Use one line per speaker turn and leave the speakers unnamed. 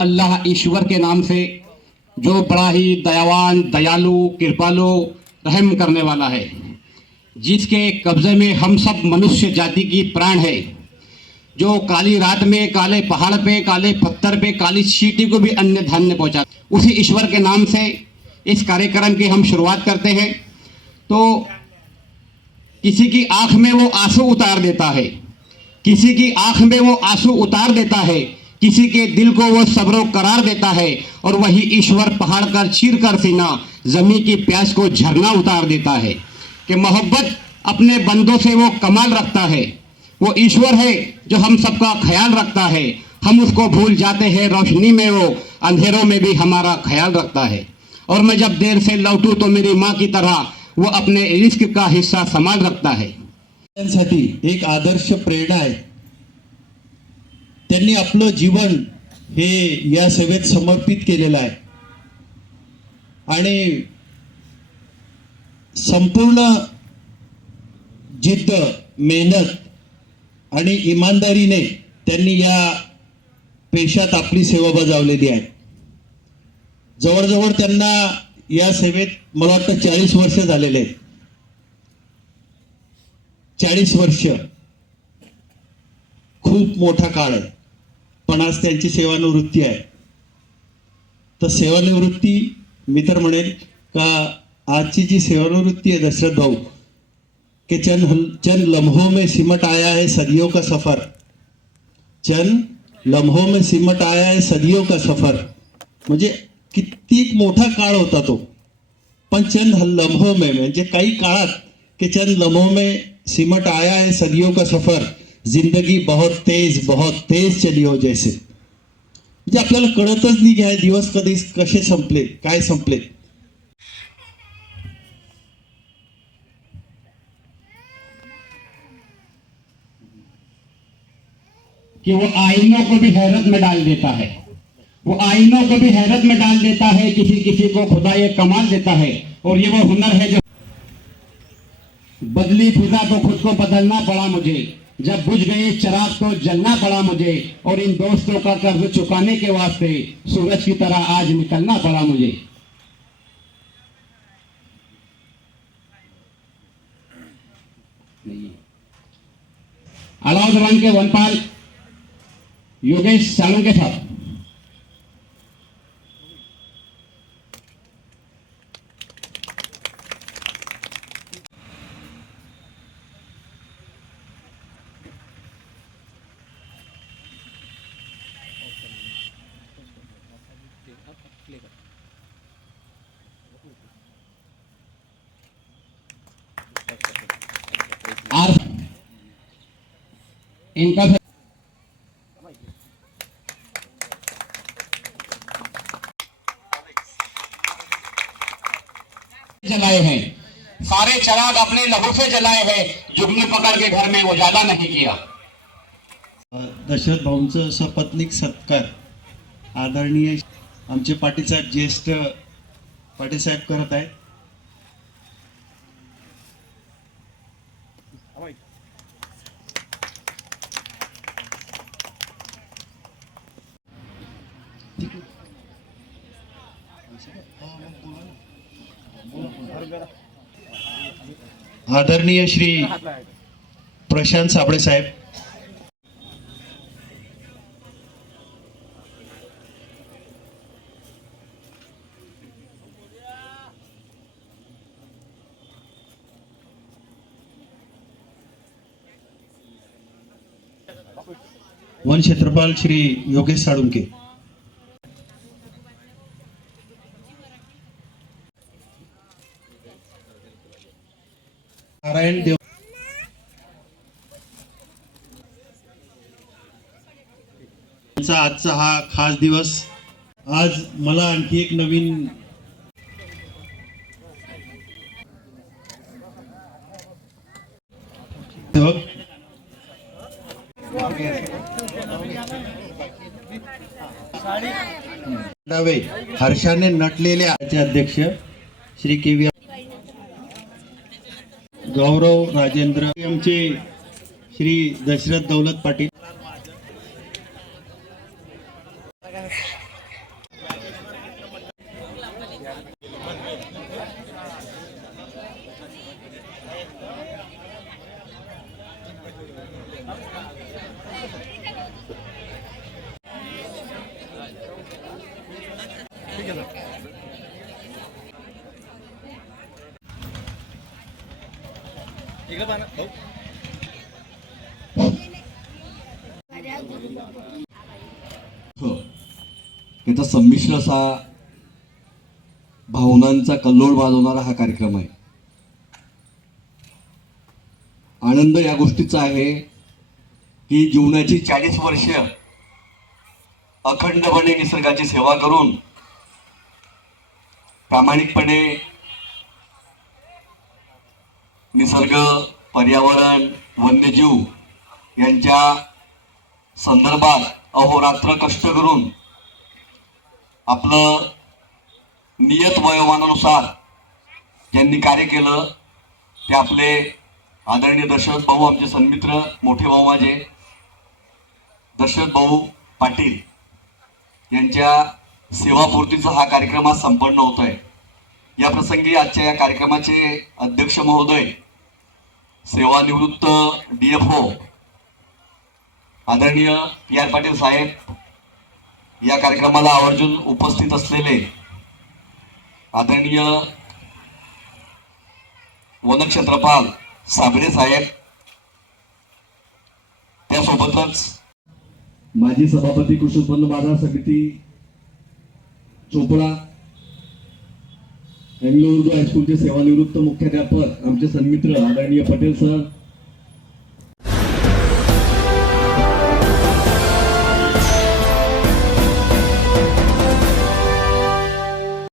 अल्लाह ईश्वर के नाम से जो बड़ा ही दयावान, दयालु, कृपालु, रहम करने वाला है, जिसके कब्जे में हम सब मनुष्य जाति की प्राण है, जो काली रात में, काले पहाड़ पे, काले पत्थर पे, काली चीटी को भी अन्य धान्य पहुँचा उसी ईश्वर के नाम से इस कार्यक्रम की हम शुरुआत करते हैं। तो किसी की आँख में वो आँसू उतार देता है, किसी की आँख में वो आँसू उतार देता है किसी के दिल को वो सब्रो करार देता है और वही ईश्वर पहाड़ कर चीर कर सीना ज़मीन की प्यास को झरना उतार देता है कि मोहब्बत अपने बंदों से वो कमाल रखता है। वो ईश्वर है जो हम सबका ख्याल रखता है। हम उसको भूल जाते हैं, रोशनी में वो, अंधेरों में भी हमारा ख्याल रखता है। और मैं जब देर से लौटूं तो मेरी माँ की तरह वो अपने रिस्क का हिस्सा संभाल रखता है।
एक आदर्श प्रेरणा आहे त्यांनी आपलं जीवन हे या सेवेत समर्पित केलेलं आहे. आणि संपूर्ण जिद्द मेहनत आणि इमानदारीने त्यांनी या पेशात आपली सेवा बजावलेली आहे. जवळजवळ त्यांना या सेवेत मला वाटतं चाळीस वर्ष झालेले आहेत. चाळीस वर्ष. खूप मोठा काळ आहे. पण आज त्यांची सेवानिवृत्ती आहे. तर सेवानिवृत्ती मी तर म्हणेल का आजची जी सेवानिवृत्ती आहे दशरथ भाऊ की चंद चंद लम्हों में सिमट आया है सदियों का सफर. चंद लम्हों में सिमट आया है सदियों का सफर. म्हणजे किती मोठा काळ होता तो. पण चंद लम्हों में म्हणजे काही काळात की चंद लम्हों में सिमट आया है सदियों का सफर. ज़िंदगी बहुत तेज बहुत तेज चली हो जैसे। म्हणजे आपल्याला कळतच नाही हे दिवस कधी, कसे संपले, काय संपले.
कि वो आईनों को भी हैरत में डाल देता है। वो आईनों को भी हैरत में डाल देता है, किसी किसी को खुदा ये कमाल देता है, और ये वो हुनर है जो बदली फिजा तो खुद को बदलना पड़ा मुझे। जब बुझ गए चराग तो जलना पड़ा मुझे और इन दोस्तों का कर्ज चुकाने के वास्ते सूरज की तरह आज निकलना पड़ा मुझे। अलाउद रंग के वनपाल योगेश साणु के साथ। इनका जलाए हैं। सारे चराग अपने लहू से जलाए हैं। जुगनू पकड़ के घर में उजाला नहीं किया।
दशरथ भाऊंचं सपत्नीक सत्कार आदरणीय आमचे पाटील साहेब ज्येष्ठ पाटील साहेब करत आहेत. आदरणीय श्री प्रशांत साबळे साहेब. वन क्षेत्रपाल श्री योगेश साळुंके. नारायण देव आजचा हा खास दिवस. आज मला आणखी एक नवीन हर्षाने नटलेल्या अध्यक्ष श्री के व्ही गौरव राजेंद्र यांचे श्री दशरथ दौलत पाटील.
त्याचा हो. संमिश्र असा भावनांचा कल्लोळ वाजवणारा हा कार्यक्रम आहे. आनंद या गोष्टीचा आहे की जीवनाची चाळीस वर्ष अखंडपणे निसर्गाची सेवा करून प्रामाणिकपणे निसर्ग पर्यावरण वन्यजीव यांच्या संदर्भात अहोरात्र कष्ट करून आपलं नियत वयोमानानुसार ज्यांनी कार्य केलं ते आपले आदरणीय दशरथ भाऊ आमचे सन्मित्र मोठे भाऊ माझे दशरथ भाऊ पाटील यांच्या सेवापूर्तीचा हा कार्यक्रम आज संपन्न होत आहे या प्रसंगी आजच्या या कार्यक्रमाचे अध्यक्ष महोदय सेवानिवृत्त डी एफ ओ आदरणीय पी आर पाटील साहेब या कार्यक्रमाला आवर्जून उपस्थित असलेले आदरणीय वनक्षेत्रपाल साबरे साहेब त्यासोबतच माजी सभापती कृषी उत्पन्न बाजार समिती चोपडा अँग्लो हायस्कूलचे सेवानिवृत्त मुख्याध्यापक आमचे सन्मित्र आदरणीय पटेल सर